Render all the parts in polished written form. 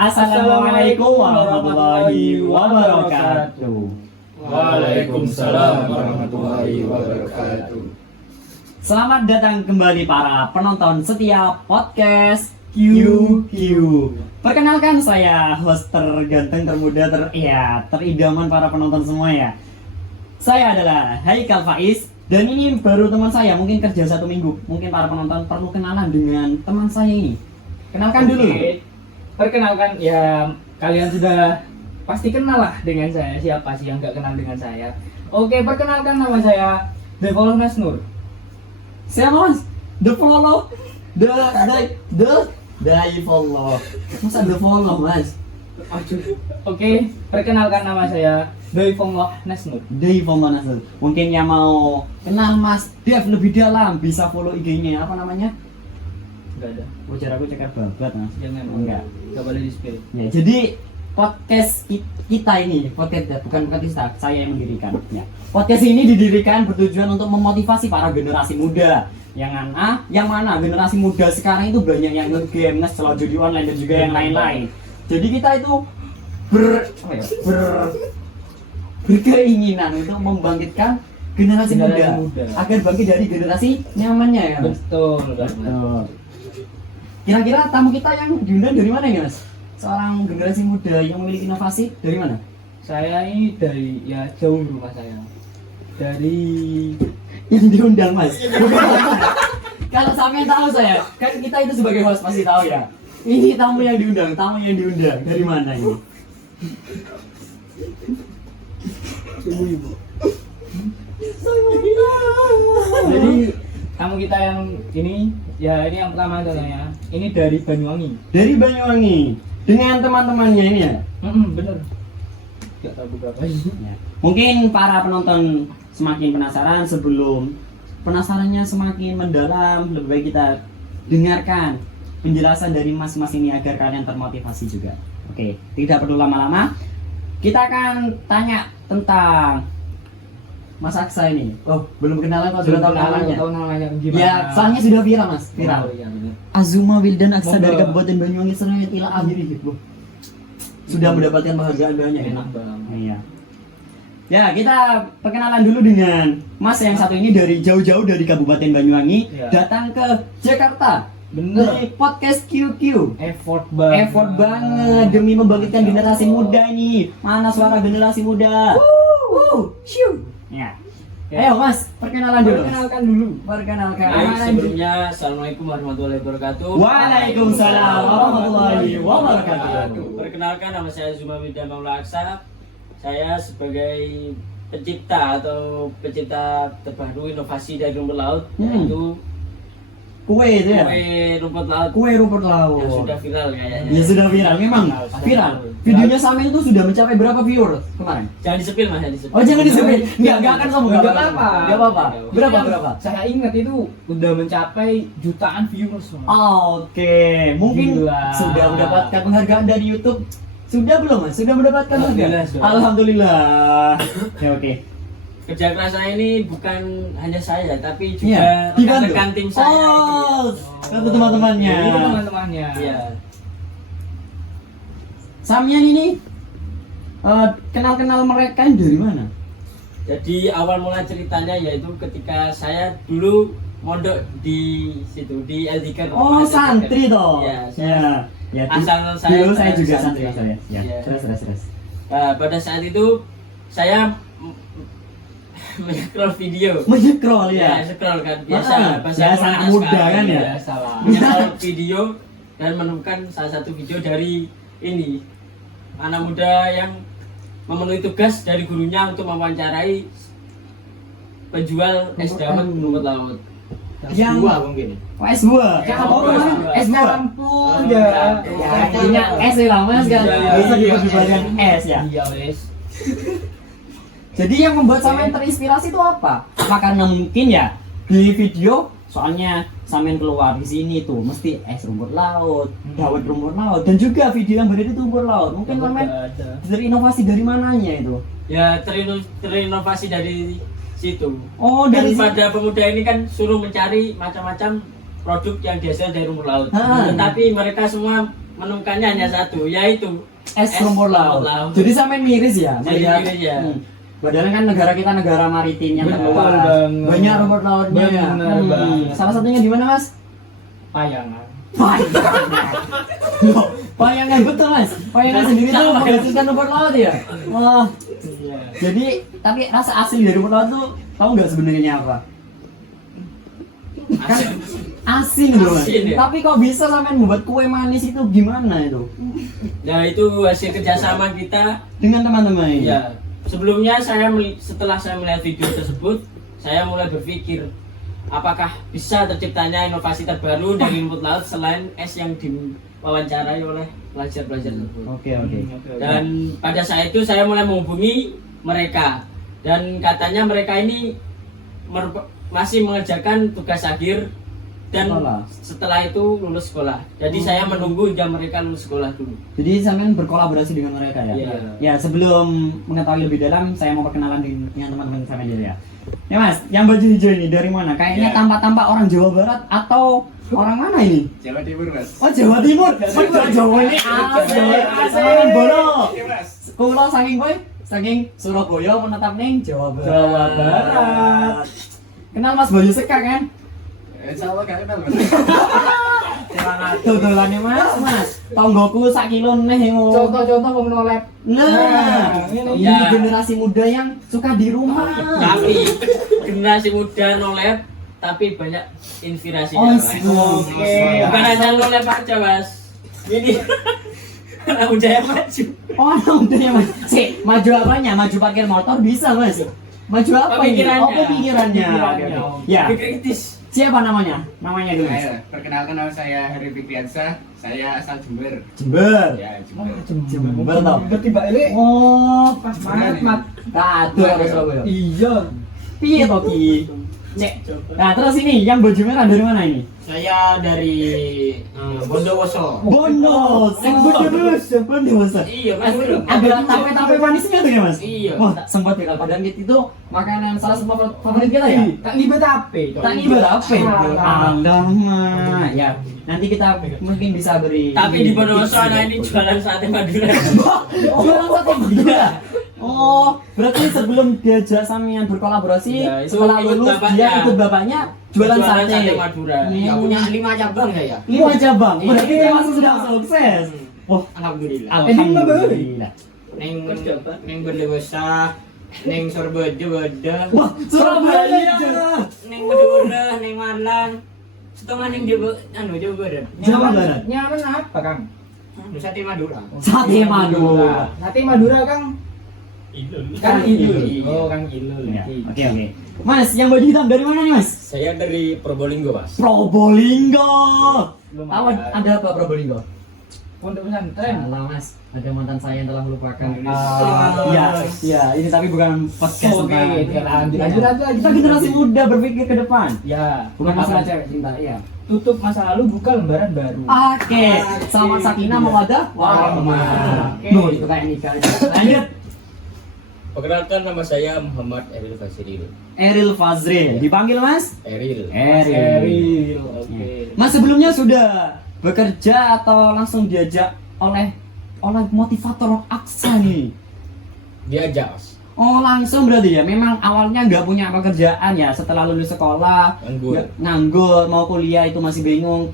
Assalamualaikum warahmatullahi wabarakatuh. Waalaikumsalam warahmatullahi wabarakatuh. Selamat datang kembali para penonton setia podcast QQ. Perkenalkan saya host terganteng, termuda, teridaman para penonton semua ya. Saya adalah Haikal Faiz dan ini baru teman saya, mungkin kerja 1 minggu. Mungkin para penonton perlu kenalan dengan teman saya ini. Kenalkan dulu. Perkenalkan ya, kalian sudah pasti kenal lah dengan saya. Siapa sih yang nggak kenal dengan saya? Oke, perkenalkan nama saya Devolve Nasnur. Siapa mas? The follow, the follow. Masa the follow mas? Oke, perkenalkan nama saya Devolve Nasnur. Nasnur. Mungkin yang mau kenal mas Dev lebih dalam bisa follow IG-nya. Apa namanya? Enggak ada. Wajar aku cekar babat mas. Jangan. Enggak. Enggak boleh di-spill. Ya, jadi podcast kita ini, podcast bukan kita, saya yang mendirikan. Ya. Podcast ini didirikan bertujuan untuk memotivasi para generasi muda. Yang mana generasi muda sekarang itu banyak yang nge-game, nge-slot judi online dan juga yang lain-lain. Jadi kita itu berkeinginan untuk membangkitkan generasi muda agar bangkit dari generasi nyamannya ya. Betul. Kira-kira tamu kita yang diundang dari mana ya mas? Seorang generasi muda yang memiliki inovasi dari mana? Saya ini dari jauh rumah saya. Dari Yang diundang mas. Kalau sampai tahu saya, kan kita itu sebagai host pasti tahu ya. Ini tamu yang diundang dari mana ini? Jadi tamu kita yang ini yang pertama contohnya. Ini dari Banyuwangi. Dari Banyuwangi dengan teman-temannya ini ya. Bener. Gak tahu berapa ini. Ya. Mungkin para penonton semakin penasaran, sebelum penasarannya semakin mendalam, lebih baik kita dengarkan penjelasan dari mas-mas ini agar kalian termotivasi juga. Oke, tidak perlu lama-lama. Kita akan tanya tentang Mas Aksa ini. Oh, belum kenalan kok sudah tahu namanya. Ya, soalnya sudah viral mas, viral. Oh, iya, bener. Azuma Wildan Aksa dari Kabupaten Banyuwangi Serangan ila akhirih. Sudah mendapatkan penghargaan banyak Enak banget. Iya. Ya, kita perkenalan dulu dengan Mas yang satu ini dari jauh-jauh dari Kabupaten Banyuwangi datang ke Jakarta. Bener. Di podcast QQ. Effort banget demi membangkitkan generasi muda ini. Mana suara generasi muda? Shoo. Ya. Ayo Mas, perkenalan dulu. Perkenalkan. Baik, sebelumnya Assalamualaikum warahmatullahi wabarakatuh. Waalaikumsalam warahmatullahi wabarakatuh. Perkenalkan, nama saya Azuma Wildan Maula Aksa. Saya sebagai pencipta terbaru inovasi dari rumput laut, yaitu Kue itu ya? kue rumput laut Kue rumput laut. yang sudah viral kayaknya. Ya sudah viral, memang viral. Videonya Samin itu sudah mencapai berapa viewers kemarin? Jangan disepil mas, jangan disepil. Oh jangan disebut, nggak akan sombong. Nggak apa-apa. Berapa? Saya ingat itu udah mencapai jutaan viewers. Oke, mungkin Gila. sudah mendapatkan penghargaan dari YouTube. Sudah belum mas? Sudah mendapatkan penghargaan? Sudah. Alhamdulillah. Ya, oke. Kerja keras saya ini bukan hanya saya, tapi Iya, juga dibantu. rekan-rekan tim saya. Oh, satu teman-temannya. Ini teman-temannya. Iya. Samian ini kenal-kenal mereka dari mana? Jadi awal mula ceritanya yaitu ketika saya dulu mondok di situ di LDK. Oh santri toh. Iya, Ya. asal saya Dulu saya juga santri. santri. Ya. Iya. Terus. Nah, pada saat itu saya men-scroll video. Menyecroll Ya, ya. scroll kan Biasa anak muda sekali, kan ya. Salah. Men-scroll video dan menemukan salah satu video dari ini anak muda yang memenuhi tugas dari gurunya untuk mewawancarai penjual es dawet rumput laut. Yang mungkin. Oh, es buah. Ya, Oh, es kemarin buah. es buah. Ampun Ya, ya. intinya es ya lama kan. Iya, Bisa iya. diperbanyak es ya. Iya wes. Jadi yang membuat Samen terinspirasi itu apa? Karena mungkin ya di video soalnya Samen keluar di sini tuh mesti es rumput laut, dawet rumput laut dan juga video yang beredar itu rumput laut. Mungkin Samen terinnovasi dari mananya itu? Ya terinovasi dari situ. Oh, Dan dari pada pemuda ini kan suruh mencari macam-macam produk yang dihasilkan dari rumput laut. Ah. Tetapi mereka semua menemukannya hanya satu, yaitu Es rumput laut. Jadi sampai miris ya. Jadi melihat- miris ya. Padahal kan negara kita negara maritim yang Betul terluar. banget. Banyak rumput lautnya. Benar banget. Salah satunya di mana, Mas? Payangan. Loh, Payangan betul, Mas. Payangan sendiri tuh menghasilkan rumput laut ya. Wah. Iya. Jadi, tapi rasa asli dari rumput laut tuh tahu nggak sebenarnya apa? Asin loh, Mas. Asin, ya? Tapi kok bisa sampai membuat kue manis itu gimana itu? Nah, itu hasil kerjasama kita. Dengan teman-teman ini. Ya, sebelumnya setelah saya melihat video tersebut, saya mulai berpikir apakah bisa terciptanya inovasi terbaru dari rumput laut selain es yang diwawancarai oleh pelajar-pelajar tersebut. Oke, oke. Dan pada saat itu saya mulai menghubungi mereka dan katanya mereka ini masih mengerjakan tugas akhir dan Sekolah. setelah itu lulus sekolah. Jadi saya menunggu hingga mereka lulus sekolah dulu. Jadi sampean berkolaborasi dengan mereka ya? Iya. Ya, sebelum mengetahui lebih dalam, saya mau perkenalan dengan teman-teman sampean dulu ya. Ya Mas, yang baju hijau ini dari mana? Kayaknya Ya. tampak-tampak orang Jawa Barat atau orang mana ini? Jawa Timur, Mas. Oh, Jawa Timur. Oh, Jawa ini asik. Bolo. Oke, Mas. Kulo saking kowe, saking Surabaya menetap ning Jawa Barat. Jawa Barat. Kenal Mas Bayu Sekar kan? Insya Allah gak kenal, Mas. Dodolannya Mas. Tonggoku sak kilo neh ngono. Contoh-contoh wong nolep. Nah, ini Ya. generasi muda yang suka di rumah. Tapi generasi muda nolep tapi banyak inspirasi. Oh, oke. Bukan hanya nolep aja, Mas. Ini anak muda yang maju. Oh, anak muda ya Mas. Maju apanya? Maju parkir motor bisa Mas. Maju apa ini? Pemikirannya. Oh, pemikirannya. Pemikirannya. Oke, oke. Ya, Kritis. siapa namanya? Namanya dulu Mas. Perkenalkan, nama saya Heri Fikriansyah. Saya asal Jember. Jember. Ya, Jember. Jember toh. Tiba ini Oh, pas banget, Mat. kado harus Surabaya. Iya. Piye toh Ki? Cek. Nah, terus ini yang baju merah dari mana ini? Saya dari Bondowoso. Bondos. Bondos. Iya, Mas. Ada tape-tape manisnya tuh ya Mas? Iya. Wah, sempat ya padahal itu makanan salah satu favorit kita ya. Tak libet apa? Tak ibarat apa? Ah. Alamak. Ya, nanti kita mungkin bisa beri. Tapi di Bondowoso anak ini jualan sate Madura. Jualan sate Madura. Oh, berarti sebelum diajak sampean berkolaborasi, Ya, itu setelah ikut lulus bapaknya. dia ikut bapaknya jualan sate. Madura. Ya punya 5 cabang saya. 5 cabang. Iya. Berarti termasuk sudah sukses. Wah, Alhamdulillah. alhamdulillah. Neng Bondowoso, neng Surabaya ada, Wah, Surabaya. neng Madura, neng Malang. Setengah neng Jawa Barat. Jawa Barat. Nyaman apa, Kang? Sate Madura. Sate Madura. Sate Madura, Kang. Kang Ilul. Iya. Oh, Kang Ilul. Ya, oke oke. Mas, yang baju hitam dari mana nih Mas? Saya dari Probolinggo, Mas. Probolinggo. Lumayan. Tahu ada apa Probolinggo? Pondok pesantren. Salah Mas, ada mantan saya yang telah melupakan. Ah. Iya, iya. Ini tapi bukan podcast Oke, tentang lanjut lagi. Kita generasi muda berpikir ke depan. Ya, Bukan masalah cewek cinta, iya. tutup masa lalu, buka lembaran baru. Oke, selamat sakinah mawadah warahmah. Oke. Nuh, itu kayak nikah. Lanjut. Perkenalkan, nama saya Muhammad Eril Fasiril. Eril Fazril, dipanggil Mas? Eril. Eril. Oke. Mas sebelumnya sudah bekerja atau langsung diajak oleh motivator Aksa nih? Diajak, Mas. Oh langsung berarti ya, memang awalnya nggak punya pekerjaan ya, setelah lulus sekolah Nganggur. nganggur, mau kuliah itu masih bingung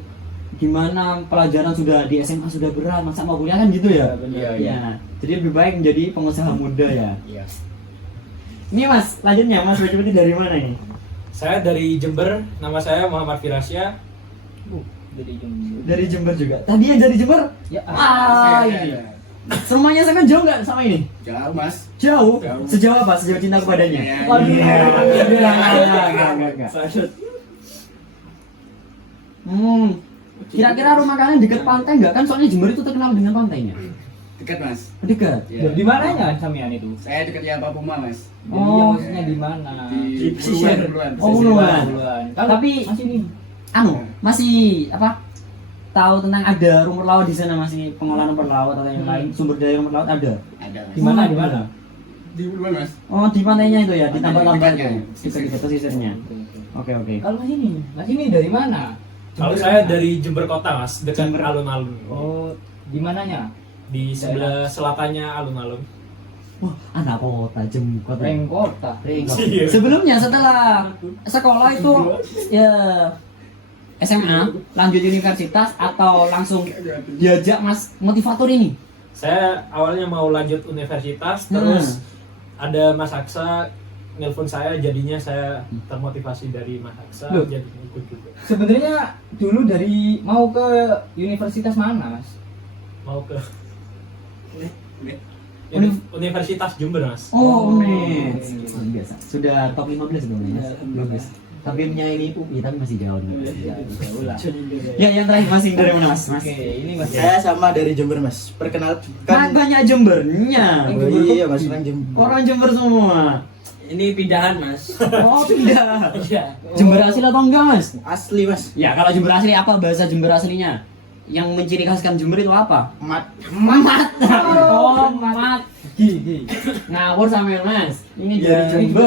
gimana, pelajaran sudah di SMA sudah berat, masa mau kuliah kan gitu ya? Iya, iya. Ya, jadi lebih baik menjadi pengusaha muda ya. Iya. Ini Mas, lanjutnya Mas baju putih dari mana ini? Saya dari Jember, nama saya Muhammad Firasya. Jadi Jember. Dari Jember juga. Tadi yang dari Jember? Ya, Ini. Semuanya saya kan jauh nggak sama ini? Jauh, Mas. Jauh? Jauh. Sejauh apa? Sejauh cinta kepadanya? Iya, Waduh, iya. enggak. Kira-kira rumah kalian dekat pantai nggak? Kan soalnya Jember itu terkenal dengan pantainya. Dekat, Mas. Dekat. Ya. Di mananya samian itu? Saya dekat yang Papuma, Mas. Iya, Oh. maksudnya di mana? Di pesisir. Buluan. Oh, Buluan. Tapi Tapi- masih nih. Anu, masih apa? Tahu tentang ada rumput laut di sana, masih pengolahan rumput laut atau yang lain, sumber daya rumput laut ada? Ada, Di Mas. mana? Di mana? Di Buluan, Mas. Oh, di pantainya itu ya, di tambak-tambak Dekatnya. itu. Dekat pesisirnya. Oke, oke. Kalau Mas ini dari mana? Kalau saya dari Jember Kota, Mas, dekat Jember. alun-alun. Oh, Di mananya? Di sebelah selatannya alun-alun. Wah, anak kota Jember. Reng kota. Iya. Sebelumnya setelah sekolah itu ya SMA, lanjut universitas atau langsung diajak Mas motivator ini? Saya awalnya mau lanjut universitas, terus ada Mas Aksa nelpon saya, jadinya saya termotivasi dari Mas Aksa, Loh. jadi ikut juga. Sebenarnya dulu dari mau ke universitas mana, Mas? Mau ke Uni- Universitas Jember, Mas. Oh, UNED. Biasa. Sudah top 15 sebelumnya, Mas. Bagus. Tapi punya ini UI tapi masih jauh nih. Ya, yang terakhir masih dari mana, Mas? Mas. Oke, ini Mas. Saya sama dari Jember Mas. Kan Perkenalkan. banyak Jembernya. Oh iya Mas, orang Jember. Orang Jember semua. Ini pindahan mas. Oh, tidak. Iya. Jember asli atau enggak, Mas? Asli Mas. Ya, kalau Jember asli apa bahasa Jember aslinya? Yang menciri khaskan Jember itu apa? Mat. Mat. Oh, mat. Ngawur sama Mas. Ini Ya, dari Jember.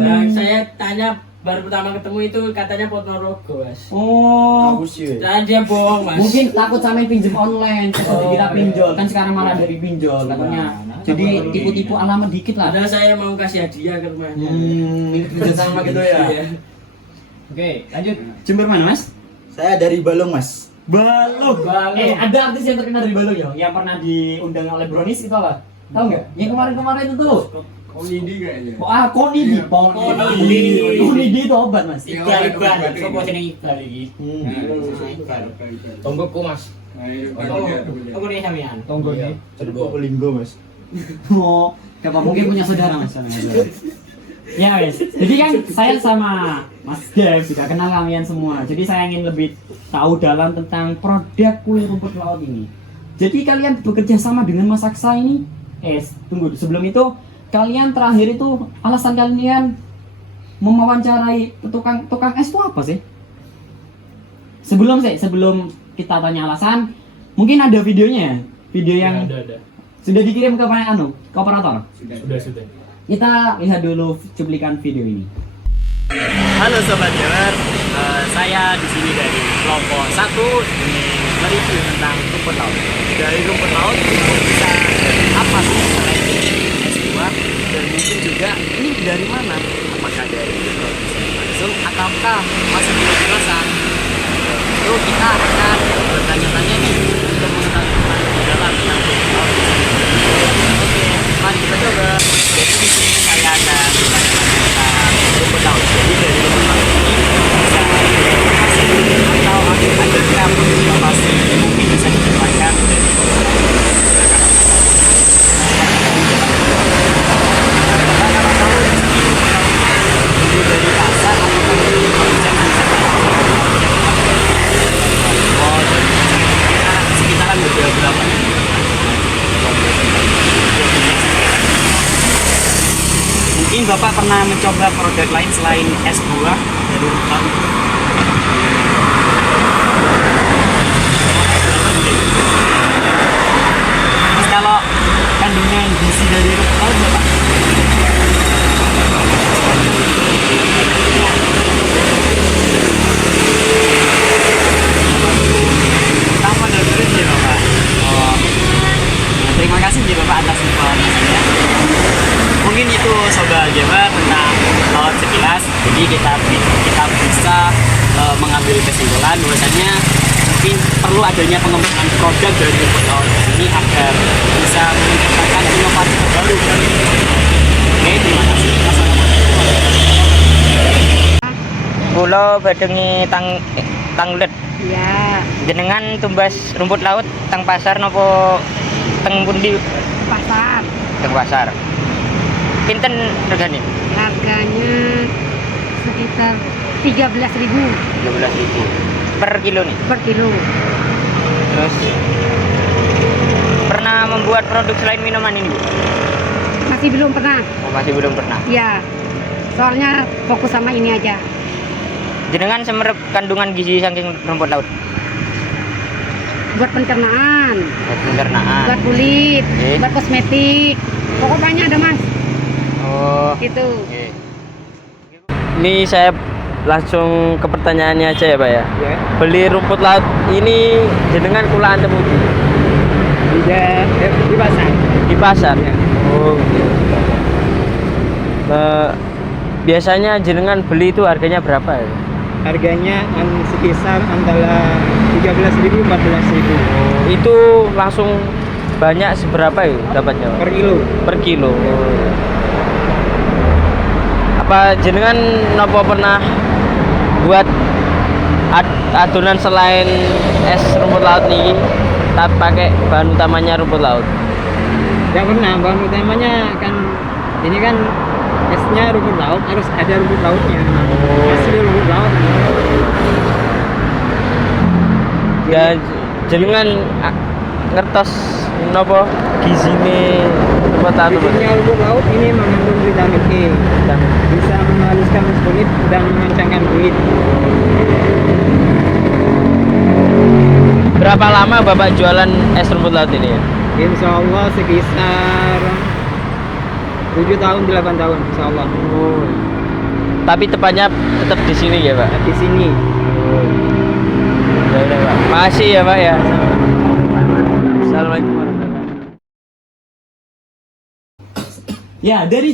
Nah, saya tanya baru pertama ketemu itu katanya Ponorogo mas. Oh, Bagus ya. Nah, dia bohong mas. mungkin takut sama pinjam online. Dikira pinjol. Kan sekarang malah dari pinjol katanya. Jadi tipu-tipu alamat dikit lah. Padahal saya mau kasih hadiah ke rumahnya. Ini kerja sama gitu ya. Iya. Oke, lanjut. Jember mana, Mas? Saya dari Balong Mas. Balong. Balong. Ada artis yang terkenal dari Balong ya, yang pernah diundang oleh Brownies itu apa? Tahu nggak? Yang kemarin-kemarin itu tuh. Oh ini kayaknya. Konidi. Konidi itu obat, Mas. Iqbal, sopo jeneng Iqbal iki? Tonggokku, Mas. Ayo, Apa nih sampean? Tunggu nih. Cerbok Linggo Mas. Oh, siapa mungkin punya saudara, Mas. Ya, wes. Jadi kan saya sama Mas Dev sudah kenal kalian semua. Jadi saya ingin lebih tahu dalam tentang produk kulit rumput laut ini. Jadi kalian bekerja sama dengan Mas Aksa ini? Tunggu. Sebelum itu, kalian terakhir itu alasan kalian mewawancarai tukang es itu apa sih? Sebelum kita tanya alasan, mungkin ada videonya ya? Video yang Ada. sudah dikirim ke ke operator. Sudah. Kita lihat dulu cuplikan video ini. Halo Sobat Jabar, saya di sini dari kelompok 1 ini mereview tentang rumput laut. Dari rumput laut bisa apa sih selain S2 dan mungkin juga ini dari mana? Apakah dari produksi langsung ataukah masih belum jelasan? Itu kita akan bertanya-tanya nih untuk mengetahui lebih dalam tentang rumput laut. Oke, mari kita coba. Jadi di sini saya akan bertanya-tanya tentang rumput laut. Jadi dari rumput laut ini bisa atau ada berapa inovasi mungkin bisa dikembangkan dari rumput laut. Kalau tahu dari segi rumput lautnya dulu dari pasar atau kalau jangan oh dari sekitaran beberapa mungkin Bapak pernah mencoba produk lain selain S2 dari rumput? Terus kalau kandungan gizi dari rumput berapa? Sama dari ya Bapak? Oh. Nah, terima kasih ya Bapak atas informasinya. Mungkin itu Sobat Jabar tentang laut sekilas. Jadi kita bisa mengambil kesimpulan bahwasanya mungkin perlu adanya pengembangan produk dari rumput laut ini agar bisa menciptakan inovasi baru. Oke, terima kasih. Kula badengi tanglet. Ya, Jenengan tumbas rumput laut teng pasar napa teng pundi? pasar. Teng pasar. Pinten regane? Harganya sekitar 13.000 13.000 per kilo nih. per kilo. Terus pernah membuat produk selain minuman ini, Bu? Masih belum pernah. Oh, masih belum pernah. Ya, soalnya fokus sama ini aja. Jenengan semerep kandungan gizi saking rumput laut. Buat pencernaan, Buat pencernaan. buat kulit, Oke. buat kosmetik. Pokoknya banyak ada mas. Oh. Gitu. Oke. Ini saya langsung ke pertanyaannya aja ya Pak ya. Beli rumput laut ini jenengan kulaan temuji. di pasar. Di pasar. Oh. Biasanya jenengan beli itu harganya berapa ya? Harganya sekitar antara 13.000 14.000 Itu langsung banyak seberapa ya dapatnya, Pak? per kilo. Per kilo. Apa jenengan napa pernah buat adonan selain es rumput laut nih tapi pakai bahan utamanya rumput laut? Tidak pernah, bahan utamanya kan ini kan esnya rumput laut, harus ada rumput lautnya. Asli rumput laut. Ya jenengan ngertos napa gizine rumput laut? Gizinya rumput laut ini mengandung vitamin E, bisa menghaluskan kulit dan mengencangkan kulit. Berapa lama Bapak jualan es rumput laut ini ya? Insya Allah sekitar 7 tahun 8 tahun insya Allah. Tapi tepatnya tetap di sini ya, Pak? Di sini. Ya udah, Pak. Makasih ya, Pak ya. Assalamualaikum warahmatullahi wabarakatuh. Ya, dari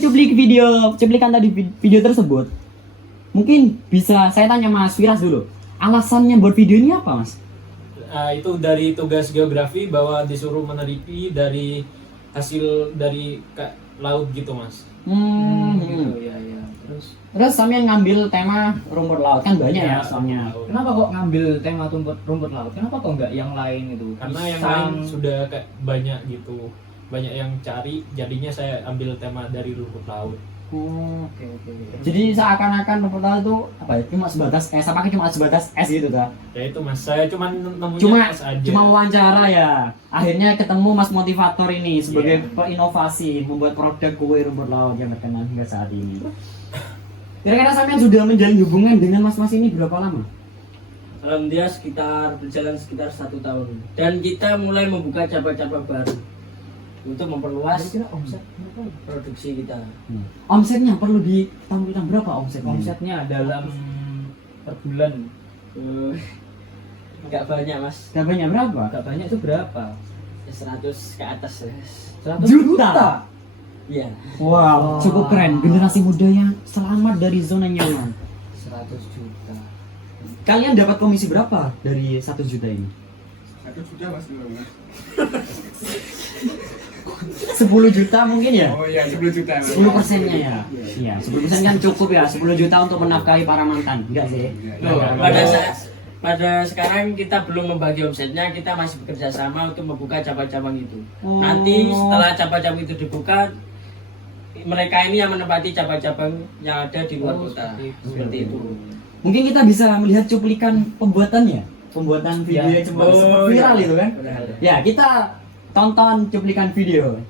cuplikan tadi video tersebut, mungkin bisa saya tanya Mas Firas dulu. Alasannya buat video ini apa, Mas? Itu dari tugas geografi bahwa disuruh meneliti dari hasil dari laut gitu, Mas. Gitu, ya. Terus sampean ngambil tema rumput laut kan banyak ya soalnya. Kenapa kok ngambil tema rumput laut? Kenapa kok nggak yang lain itu? Karena yang Pisang. lain sudah kayak banyak gitu, banyak yang cari, jadinya saya ambil tema dari rumput laut. Oke. Jadi seakan-akan rumput laut itu apa ya? Cuma sebatas es, apakah cuma sebatas es gitu ta? Ya itu Mas, saya cuma nemunya Cuma es aja. cuma wawancara ya. Akhirnya ketemu Mas Motivator ini sebagai Iya. peinovasi membuat produk kue rumput laut yang terkenal hingga saat ini. Kira-kira sampean sudah menjalin hubungan dengan mas-mas ini berapa lama? Alhamdulillah berjalan sekitar 1 tahun. Dan kita mulai membuka cabang-cabang baru untuk memperluas produksi kita. Omsetnya perlu ditampilkan berapa omsetnya? Omsetnya dalam per bulan Nggak banyak Mas, Gak banyak berapa? nggak banyak itu berapa? 100 ke atas ya. 100 Juta. Iya. Wow, cukup keren. Generasi muda yang selamat dari zona nyaman. 100 juta. Kalian dapat komisi berapa dari 1 juta ini? 1 juta Mas dulu, Mas. 10 juta mungkin ya? Oh iya, 10 juta. 10%-nya ya? Iya, 10% kan cukup ya. 10 juta untuk menafkahi para mantan. Enggak sih? Loh, pada sekarang kita belum membagi omsetnya, kita masih bekerja sama untuk membuka cabang-cabang itu. Oh. Nanti setelah cabang-cabang itu dibuka, mereka ini yang menempati cabang-cabang yang ada di luar kota. Seperti itu. Mungkin kita bisa melihat cuplikan pembuatannya. Pembuatan video yang sempat viral itu kan? Ya, kita tonton cuplikan video.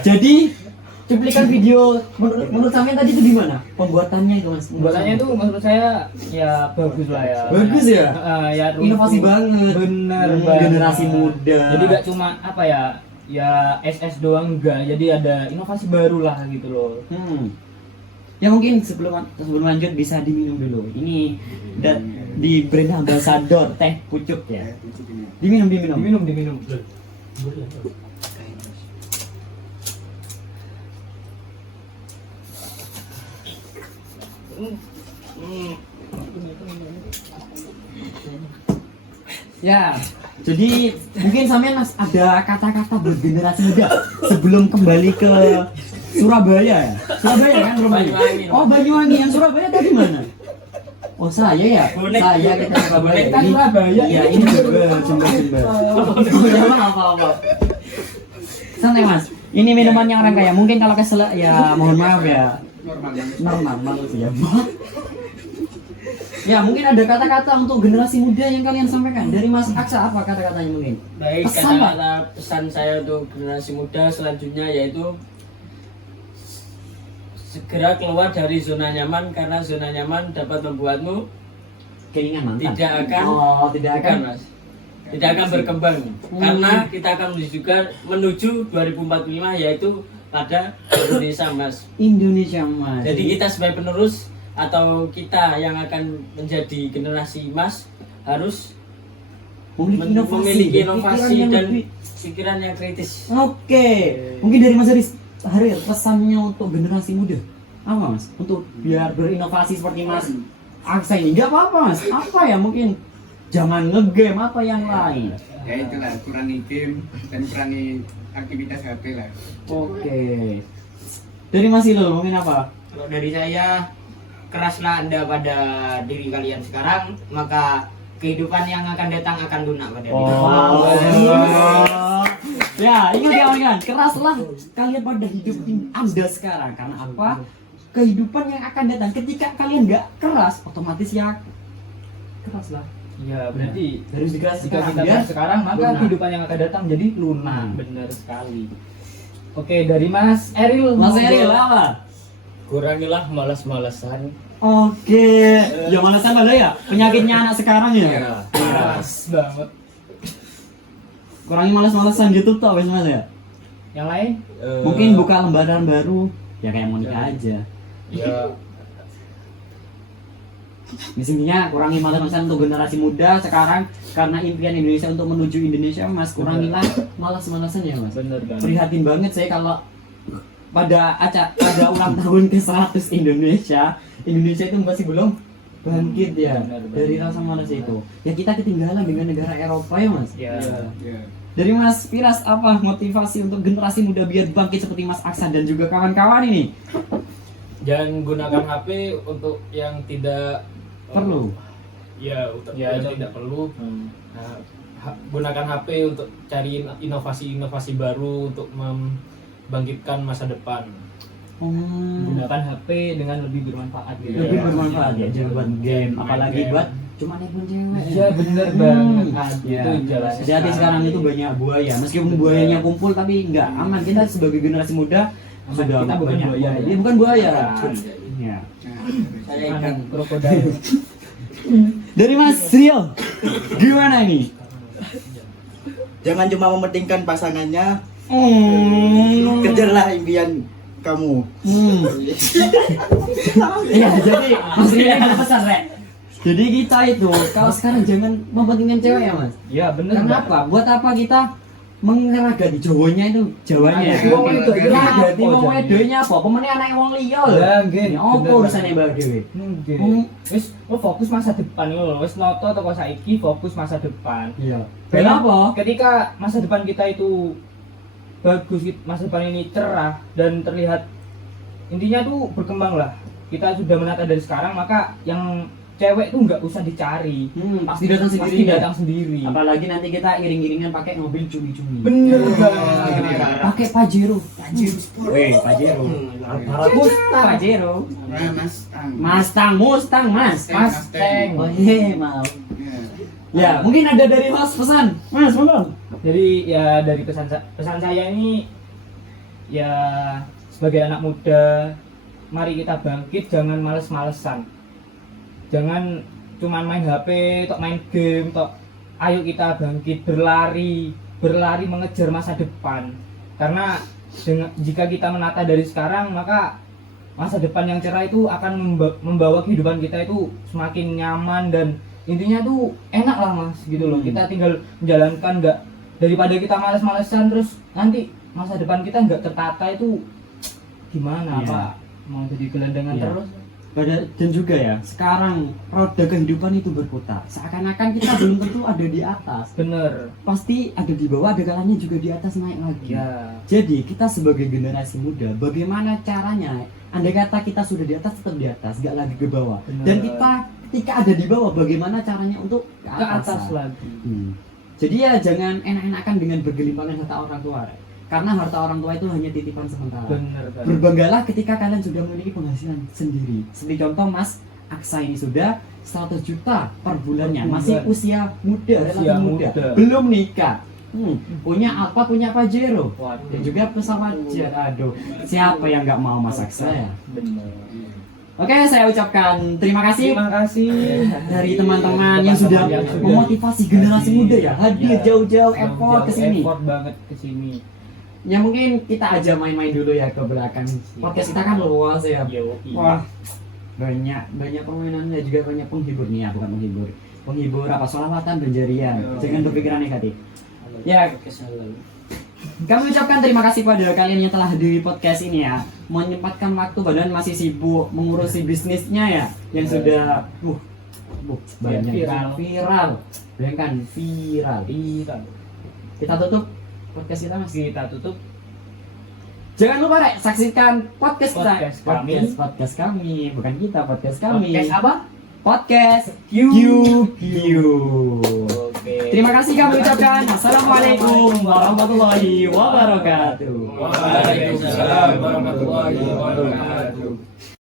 Jadi cuplikan video menurut sampean tadi itu gimana? Pembuatannya itu Mas. Pembuatannya itu menurut saya ya bagus lah ya. Bagus ya? Ya Inovasi banget. Bener Hmm, banget. generasi muda. Jadi gak cuma apa ya SS doang enggak. Jadi ada inovasi baru lah gitu loh. Ya mungkin sebelum lanjut bisa diminum dulu. Ini di brand ambassador teh pucuk ya. Diminum. Diminum. Ya, jadi mungkin sampean Mas ada kata-kata buat generasi muda sebelum kembali ke Surabaya ya. Surabaya kan rumahnya. Banyuwangi. Oh Banyuwangi, yang Surabaya tadi mana? Oh saya ya, saya kita Surabaya. Kita Surabaya. Iya ini Jember. Apa. Santai Mas. Ini minuman yang orang kaya. Mungkin kalau kesel ya mohon maaf ya. Normal manusia. Ya mungkin ada kata-kata untuk generasi muda yang kalian sampaikan dari Mas Aksa, apa kata-katanya mungkin? Baik, Pesan, Pak. kata-kata pesan saya untuk generasi muda selanjutnya yaitu segera keluar dari zona nyaman, karena zona nyaman dapat membuatmu Keinginan mantan. tidak akan tidak bukan, Mas. Tidak akan berkembang. Karena kita akan menuju 2045 yaitu pada Indonesia, Mas. Indonesia Mas. Jadi kita sebagai penerus atau kita yang akan menjadi generasi emas harus memiliki inovasi dan pikiran yang kritis. Oke. Mungkin dari Mas Harir pesannya untuk generasi muda apa Mas? Untuk biar berinovasi seperti Mas Aksa ini. Enggak apa-apa Mas. Apa ya mungkin jangan ngegame apa yang lain. Ya itulah, kurangi game dan kurangi aktivitas HP lah. Oke. Dari Mas Ilul mungkin apa? Kalau dari saya, keraslah Anda pada diri kalian sekarang, maka kehidupan yang akan datang akan lunak pada diri. Ya, ingat ya kawan, keraslah kalian pada hidup Anda sekarang. Karena apa? Kehidupan yang akan datang ketika kalian nggak keras, otomatis ya keraslah. Ya berarti Harus dikeras jika sekarang kita biar sekarang maka lunak. kehidupan yang akan datang jadi lunak. Bener sekali. Oke, dari Mas Eril. Mas Eril apa? Kurangilah malas-malasan. Oke, ya malasan pada ya penyakitnya anak sekarang ya. Keras banget. Kurangi malas-malasan gitu tuh wes Mas ya. Yang lain? Mungkin buka lembaran baru, ya kayak Monica aja. Ya, Misalnya kurangi malas-malasan untuk generasi muda sekarang karena impian Indonesia untuk menuju Indonesia Mas, kurangilah malas-malasan ya Mas. Bener banget. Prihatin banget saya kalau pada ulang tahun ke-100 Indonesia itu masih belum bangkit ya dari rasa malas itu. Ya kita ketinggalan dengan negara Eropa ya Mas. Ya. Dari Mas Firas apa motivasi untuk generasi muda biar bangkit seperti Mas Aksan dan juga kawan-kawan ini? jangan gunakan HP untuk yang tidak Perlu. Ya, untuk yang tidak perlu. Nah, gunakan HP untuk cari inovasi-inovasi baru untuk membangkitkan masa depan. Gunakan HP dengan lebih bermanfaat gitu. Lebih bermanfaat ya, jangan buat game, apalagi buat cuma nelpon cewek. Iya bener banget. Ya. Itu jalan. Hati-hati sekarang itu banyak buaya. Meskipun buayanya kumpul tapi enggak aman. Kita sebagai generasi muda sudah kita bukan banyak buaya. Ini bukan buaya. Ya. Saya ikan. Krokodil. Dari Mas Rio, gimana ini? Jangan cuma mementingkan pasangannya, kejarlah impian kamu. Iya, jadi Mas Rio ini pesan, Rek. Jadi kita itu kalau sekarang jangan mementingkan cewek ya Mas. Iya bener. Kenapa? Buat apa kita mengeragati Jawanya itu Jawanya? Wong wedok iki Geragati wong wedonya apa? Pemene anak wong liya lho. Ya nggih. Ya apa urusane Mbak Dewi? Wis fokus masa depan lho. Wis noto toko saiki fokus masa depan. Iya. Kenapa? Ketika masa depan kita itu bagus, masa depan ini cerah dan terlihat intinya tuh berkembang lah. Kita sudah menata dari sekarang, maka yang cewek tuh nggak usah dicari. Pasti datang sendiri. Pasti datang sendiri. Apalagi nanti kita iring-iringan pakai mobil cumi-cumi. Bener banget. Pakai Pajero. Weh, Pajero. Mustang Pajero. Mustang, Mas. Mustang. Oh iya, mau. Ya, mungkin ada dari Mas pesan. Mas, monggo. Jadi ya dari pesan saya ini ya sebagai anak muda, mari kita bangkit, jangan males-malesan. Jangan cuman main HP, tok main game, tok ayo kita bangkit, berlari mengejar masa depan. Karena jika kita menata dari sekarang, maka masa depan yang cerah itu akan membawa kehidupan kita itu semakin nyaman dan intinya tuh enak lah mas gitu loh. Kita tinggal menjalankan, nggak daripada kita males-malesan terus nanti masa depan kita nggak tertata itu gimana Pak? Mau jadi gelandangan terus? Dan juga ya, sekarang roda kehidupan itu berputar. Seakan-akan kita belum tentu ada di atas. Bener. Pasti ada di bawah, ada kalanya juga di atas naik lagi. Ya. Jadi kita sebagai generasi muda, bagaimana caranya? Andai kata kita sudah di atas, tetap di atas, nggak lagi ke bawah. Bener. Dan kita ketika ada di bawah, bagaimana caranya untuk ke Atas lagi. Jadi ya jangan enak-enakan dengan bergelimpangan harta orang tua. Karena harta orang tua itu hanya titipan sementara. Bener kan? Berbanggalah ketika kalian sudah memiliki penghasilan sendiri. Seperti contoh Mas Aksa ini sudah 100 juta per bulannya, masih usia muda, relatif muda, belum nikah. Punya apa? Punya Pajero. Dan juga pesawat jet. Aduh, siapa yang nggak mau Mas Aksa ya? Bener. Oke, saya ucapkan terima kasih. Terima kasih dari teman-teman yang sudah memotivasi generasi muda ya, hadir jauh-jauh effort ke sini. Effort banget ke sini. Ya mungkin kita aja main-main dulu ya ke belakang. Podcast kita kan luas ya. Wah, banyak permainannya, juga banyak penghibur nih ya, bukan penghibur apa, sholawatan dan jarian. Jangan berpikiran negatif. Ya, kami ucapkan terima kasih pada kalian yang telah hadir di podcast ini ya, menyempatkan waktu badan masih sibuk mengurusi bisnisnya ya, yang sudah banyak viral. Bayangkan viral. Kita tutup podcast kita mas. Kita tutup. Jangan lupa Rek, saksikan podcast kami, bukan kita, podcast kami. Podcast apa? Podcast Q. Terima kasih kami ucapkan. Assalamualaikum warahmatullahi wabarakatuh. Waalaikumsalam warahmatullahi wabarakatuh.